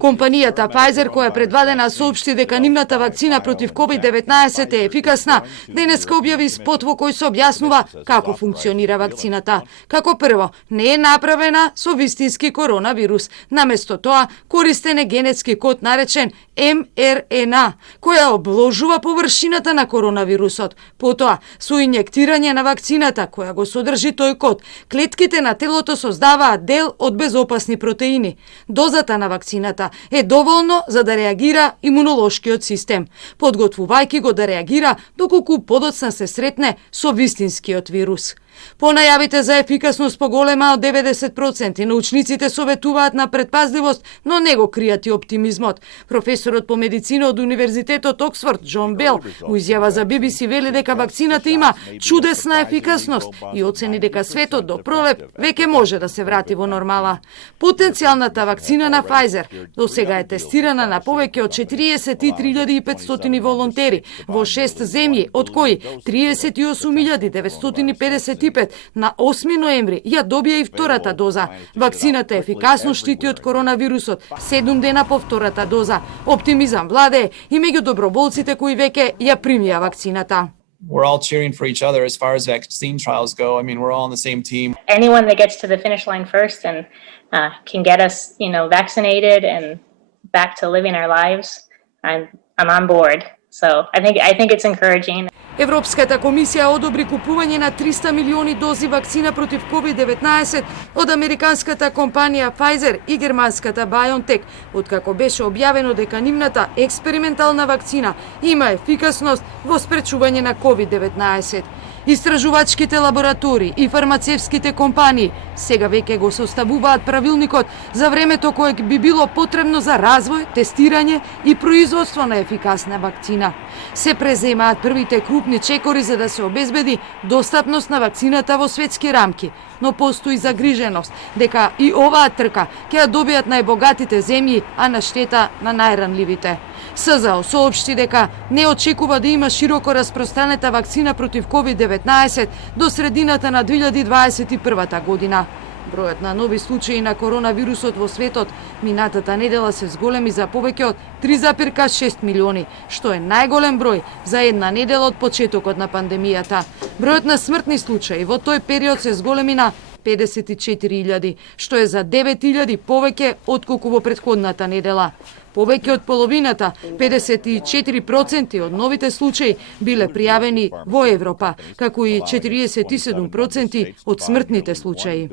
Компанијата Pfizer, која предвадена соопшти дека нивната вакцина против COVID-19 е ефикасна, денеска објави спот во кој се објаснува како функционира вакцината. Како прво, не е направена со вистински коронавирус. Наместо тоа, користен е генетски код наречен mRNA, која обложува површината на коронавирусот. Потоа, со инјектирање на вакцината, која го содржи тој код, клетките на телото создаваат дел од безопасни протеини. Дозата на вакцината е доволно за да реагира имунолошкиот систем, подготвувајќи го да реагира доколку подоцна се сретне со вистинскиот вирус. По најавите за ефикасност поголема од 90%, научниците советуваат на предпазливост, но не го кријат и оптимизмот. Професорот по медицина од Универзитетот Оксфорд, Џон Бел, во изјава за BBC вели дека вакцината има чудесна ефикасност и оцени дека светот до пролет веќе може да се врати во нормала. Потенцијалната вакцина на Pfizer до сега е тестирана на повеќе од 43.500 волонтери во 6 земји, од кои 38.955 на 8 ноември ја добија и втората доза. Вакцината ефикасно штити од коронавирусот 7 дена по втората доза. Оптимизам владее и меѓу доброволците кои веќе ја примија вакцината. We're all cheering for each other as far as vaccine trials go. I mean, we're all on the same team. Anyone that gets to the finish line first and can get us, vaccinated and back to living our lives, I'm on board. So I think it's encouraging. Европската комисија одобри купување на 300 милиони дози вакцина против COVID-19 од американската компанија Pfizer и германската BioNTech, откако беше објавено дека нивната експериментална вакцина има ефикасност во спречување на COVID-19. Истражувачките лаборатории и фармацевските компании сега веќе го составуваат правилникот за времето кое би било потребно за развој, тестирање и производство на ефикасна вакцина. Се преземаат првите крупни чекори за да се обезбеди достапност на вакцината во светски рамки, но постои загриженост дека и оваа трка ќе ја добијат најбогатите земји, а на штета на најранливите. СЗО соопшти дека не очекува да има широко распространета вакцина против COVID-19 до средината на 2021 година. Бројот на нови случаи на коронавирусот во светот минатата недела се зголеми за повеќе од 3,6 милиони, што е најголем број за една недела од почетокот на пандемијата. Бројот на смртни случаи во тој период се зголеми на 54.000, што е за 9.000 повеќе отколку во претходната недела. Повеќе од половината, 54% од новите случаи биле пријавени во Европа, како и 47% од смртните случаи.